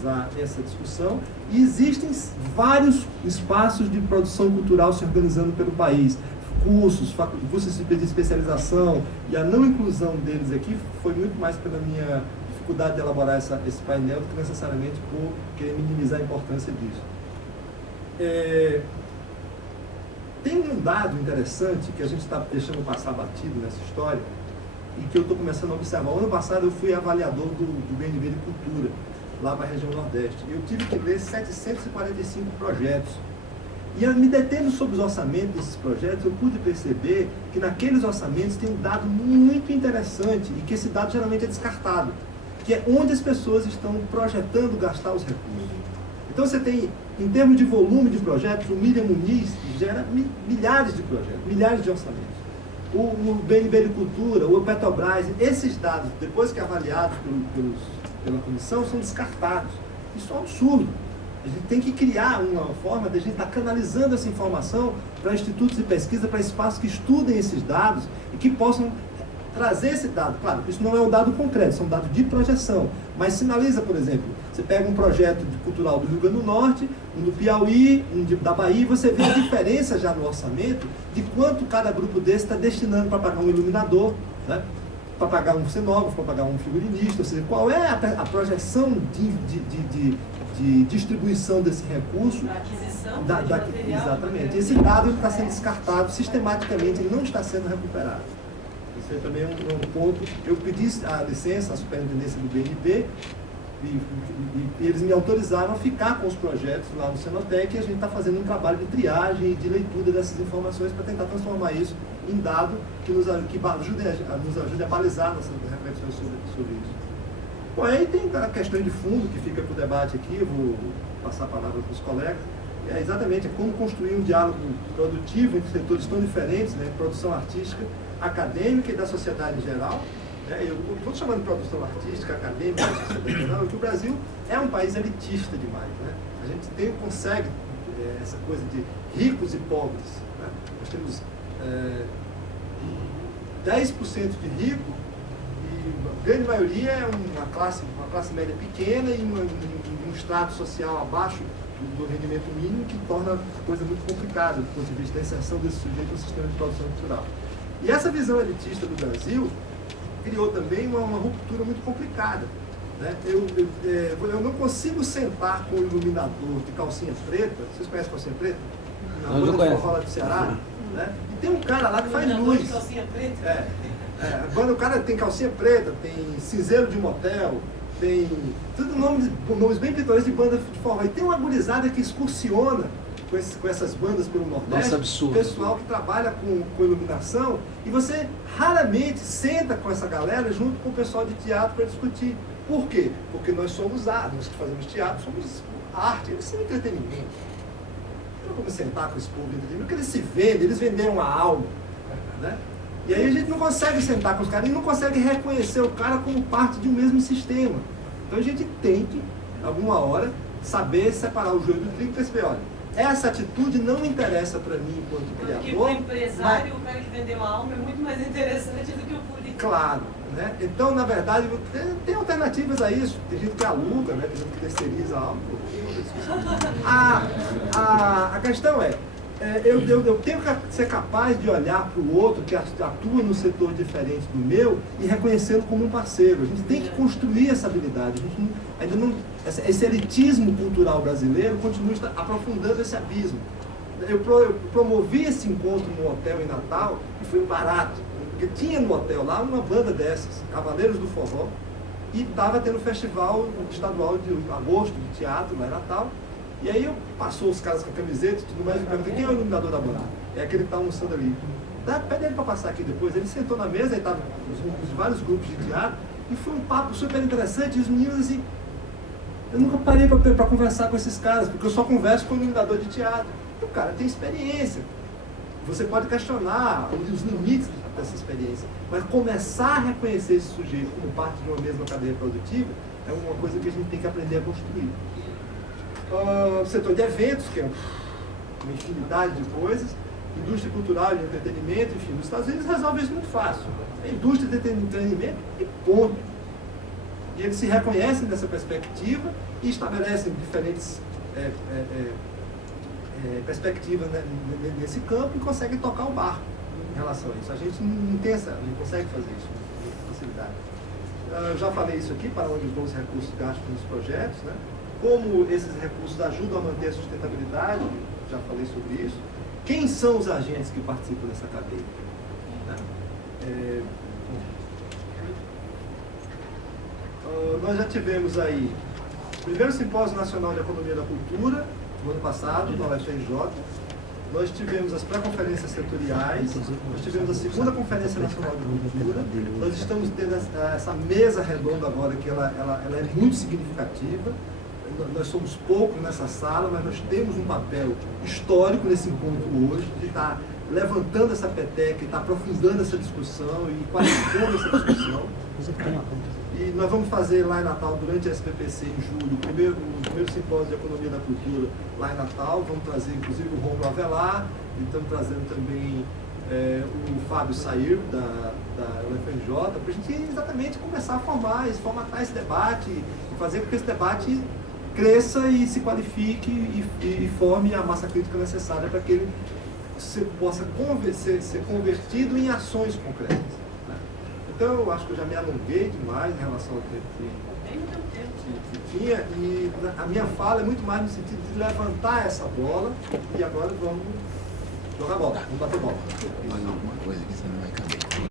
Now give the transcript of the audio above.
organizar essa discussão, e existem vários espaços de produção cultural se organizando pelo país. Cursos de especialização, e a não inclusão deles aqui foi muito mais pela minha dificuldade de elaborar esse painel do que necessariamente por querer minimizar a importância disso. Tem um dado interessante que a gente está deixando passar batido nessa história e que eu estou começando a observar. O ano passado eu fui avaliador do BNB de Cultura, lá para a região Nordeste. Eu tive que ler 745 projetos. E me detendo sobre os orçamentos desses projetos, eu pude perceber que naqueles orçamentos tem um dado muito interessante e que esse dado geralmente é descartado, que é onde as pessoas estão projetando gastar os recursos. Então você tem, em termos de volume de projetos, o Miriam Muniz gera milhares de projetos, milhares de orçamentos. O BNB de Cultura, o Petrobras, esses dados, depois que avaliados pela comissão, são descartados. Isso é um absurdo. A gente tem que criar uma forma de a gente estar canalizando essa informação para institutos de pesquisa, para espaços que estudem esses dados e que possam trazer esse dado. Claro, isso não é um dado concreto, são dados de projeção, mas sinaliza, por exemplo, você pega um projeto cultural do Rio Grande do Norte, um do Piauí, um da Bahia, e você vê a diferença já no orçamento de quanto cada grupo desse está destinando para pagar um iluminador, né? Para pagar um cenógrafo, para pagar um figurinista, ou seja, qual é a projeção de distribuição desse recurso, a aquisição exatamente. Esse dado está sendo descartado sistematicamente, ele não está sendo recuperado. Isso aí também é um ponto. Eu pedi a licença à superintendência do BNB e eles me autorizaram a ficar com os projetos lá no Cenotec, e a gente está fazendo um trabalho de triagem e de leitura dessas informações para tentar transformar isso em dado que nos ajude a balizar nossas reflexões sobre isso. Bom, aí tem a questão de fundo que fica para o debate aqui, eu vou passar a palavra para os colegas, é exatamente como construir um diálogo produtivo entre setores tão diferentes, né, produção artística, acadêmica e da sociedade em geral. Eu estou chamando de produção artística, acadêmica, da sociedade em geral, que o Brasil é um país elitista demais, né? A gente consegue essa coisa de ricos e pobres, né? Nós temos 10% de rico, a grande maioria é uma classe média pequena e um estrato social abaixo do rendimento mínimo, que torna a coisa muito complicada do ponto de vista da inserção desse sujeito no sistema de produção cultural. E essa visão elitista do Brasil criou também uma ruptura muito complicada, né? Eu não consigo sentar com o iluminador de calcinha preta. Vocês conhecem calcinha preta? Na banda de forró lá do Ceará, né? E tem um cara lá que faz luz. De calcinha preta? Quando o cara tem calcinha preta, tem cinzeiro de motel, tem tudo nomes bem pitorescos de banda de forró. E tem uma gurizada que excursiona com essas bandas pelo Nordeste. Nossa, absurdo. Pessoal que trabalha com iluminação, e você raramente senta com essa galera junto com o pessoal de teatro para discutir. Por quê? Porque nós somos arte, nós que fazemos teatro somos arte, eles são entretenimento. Não vamos sentar com esse povo de entretenimento, porque eles se vendem, eles venderam a alma, né? E aí a gente não consegue sentar com os caras e não consegue reconhecer o cara como parte de um mesmo sistema. Então a gente tem que, alguma hora, saber separar o joio do trigo e perceber, olha, essa atitude não interessa para mim enquanto criador. Porque o empresário, o cara que vendeu a alma, é muito mais interessante do que o político. Claro, né? Então, na verdade, tem alternativas a isso. Tem gente que aluga, né? Tem gente que terceiriza a alma. A questão eu tenho que ser capaz de olhar para o outro que atua num setor diferente do meu e reconhecê-lo como um parceiro. A gente tem que construir essa habilidade. Esse elitismo cultural brasileiro continua aprofundando esse abismo. Eu promovi esse encontro no hotel em Natal e foi barato, porque tinha no hotel lá uma banda dessas, Cavaleiros do Forró, e estava tendo festival estadual de agosto de teatro lá em Natal. E aí passou os caras com a camiseta e tudo mais, e perguntei, quem é o iluminador da banda? É aquele que está almoçando ali. Pede ele para passar aqui depois. Ele sentou na mesa, aí estavam os vários grupos de teatro, e foi um papo super interessante, e os meninos assim, eu nunca parei para conversar com esses caras, porque eu só converso com o iluminador de teatro. E o cara tem experiência. Você pode questionar os limites dessa experiência, mas começar a reconhecer esse sujeito como parte de uma mesma cadeia produtiva é uma coisa que a gente tem que aprender a construir. O setor de eventos, que é uma infinidade de coisas, indústria cultural, de entretenimento, enfim, nos Estados Unidos resolve isso muito fácil. É indústria de entretenimento e ponto. E eles se reconhecem nessa perspectiva e estabelecem diferentes perspectivas, né, nesse campo, e conseguem tocar o barco em relação a isso. A gente não consegue fazer isso com facilidade. Eu já falei isso aqui, para onde vão os recursos gastos nos projetos, né? Como esses recursos ajudam a manter a sustentabilidade, já falei sobre isso. Quem são os agentes que participam dessa cadeia? Né? Nós já tivemos aí o primeiro Simpósio Nacional de Economia da Cultura, no ano passado, na UFRJ. Nós tivemos as pré-conferências setoriais, nós tivemos a segunda Conferência Nacional de Cultura, nós estamos tendo essa mesa redonda agora, que ela é muito significativa. Nós somos poucos nessa sala, mas nós temos um papel histórico nesse encontro hoje, de estar levantando essa peteca, estar aprofundando essa discussão e qualificando essa discussão. E nós vamos fazer lá em Natal, durante a SPPC, em julho, o primeiro simpósio de economia da cultura lá em Natal. Vamos trazer, inclusive, o Romulo Avelar, e estamos trazendo também o Fábio Sair, da UFRJ, para a gente exatamente começar a formatar esse debate, e fazer com que esse debate cresça e se qualifique e forme a massa crítica necessária para que ele possa ser convertido em ações concretas. Né? Então, eu acho que eu já me alonguei demais em relação ao tempo que tinha, e a minha fala é muito mais no sentido de levantar essa bola, e agora vamos jogar bola, vamos bater bola. Mais alguma coisa que você não vai caber.